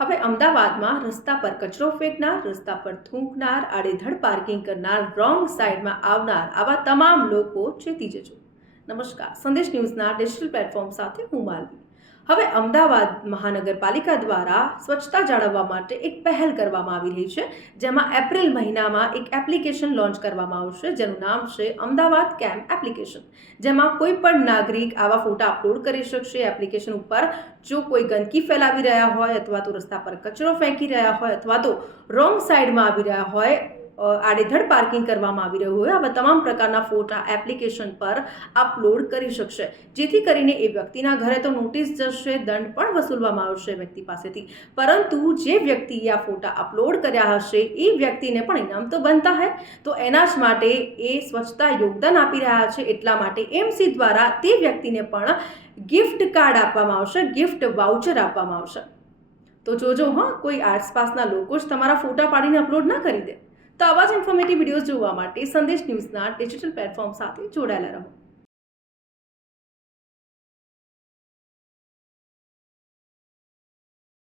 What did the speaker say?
હવે અમદાવાદમાં રસ્તા પર કચરો ફેંકનાર, રસ્તા પર થૂંકનાર, આડેધડ પાર્કિંગ કરનાર, રોંગ સાઈડમાં આવનાર આવા તમામ લોકો ચેતી જજો. નમસ્કાર, સંદેશ ન્યૂઝના ડિજિટલ પ્લેટફોર્મ સાથે હું માલવી. હવે અમદાવાદ મહાનગરપાલિકા દ્વારા સ્વચ્છતા જાળવવા માટે એક પહેલ કરવામાં આવી રહી છે, જેમાં એપ્રિલ મહિનામાં એક એપ્લિકેશન લોન્ચ કરવામાં આવશે, જેનું નામ છે અમદાવાદ કેમ એપ્લિકેશન, જેમાં કોઈ પણ નાગરિક આવા ફોટા અપલોડ કરી શકશે. એપ્લિકેશન ઉપર જો કોઈ ગંદકી ફેલાવી રહ્યા હોય, અથવા તો રસ્તા પર કચરો ફેંકી રહ્યા હોય, અથવા તો રોંગ સાઈડમાં આવી રહ્યા હોય, આડેધડ પાર્કિંગ કરવામાં આવી રહ્યું હોય, આવા તમામ પ્રકારના ફોટા એપ્લિકેશન પર અપલોડ કરી શકશે, જેથી કરીને એ વ્યક્તિના ઘરે તો નોટિસ જશે, દંડ પણ વસૂલવામાં આવશે વ્યક્તિ પાસેથી, પરંતુ જે વ્યક્તિએ આ ફોટા અપલોડ કર્યા હશે એ વ્યક્તિને પણ ઇનામ તો બનતા હે. તો એના જ માટે એ સ્વચ્છતા યોગદાન આપી રહ્યા છે, એટલા માટે એમસી દ્વારા તે વ્યક્તિને પણ ગિફ્ટ કાર્ડ આપવામાં આવશે, ગિફ્ટ વાઉચર આપવામાં આવશે. તો જોજો હા, કોઈ આસપાસના લોકો જ તમારા ફોટા પાડીને અપલોડ ના કરી દે. તો આવા જ ઇન્ફોર્મેટિવ વિડીયોઝ જોવા માટે સંદેશ ન્યૂઝના ડિજિટલ પ્લેટફોર્મ સાથે જોડાયેલા રહો.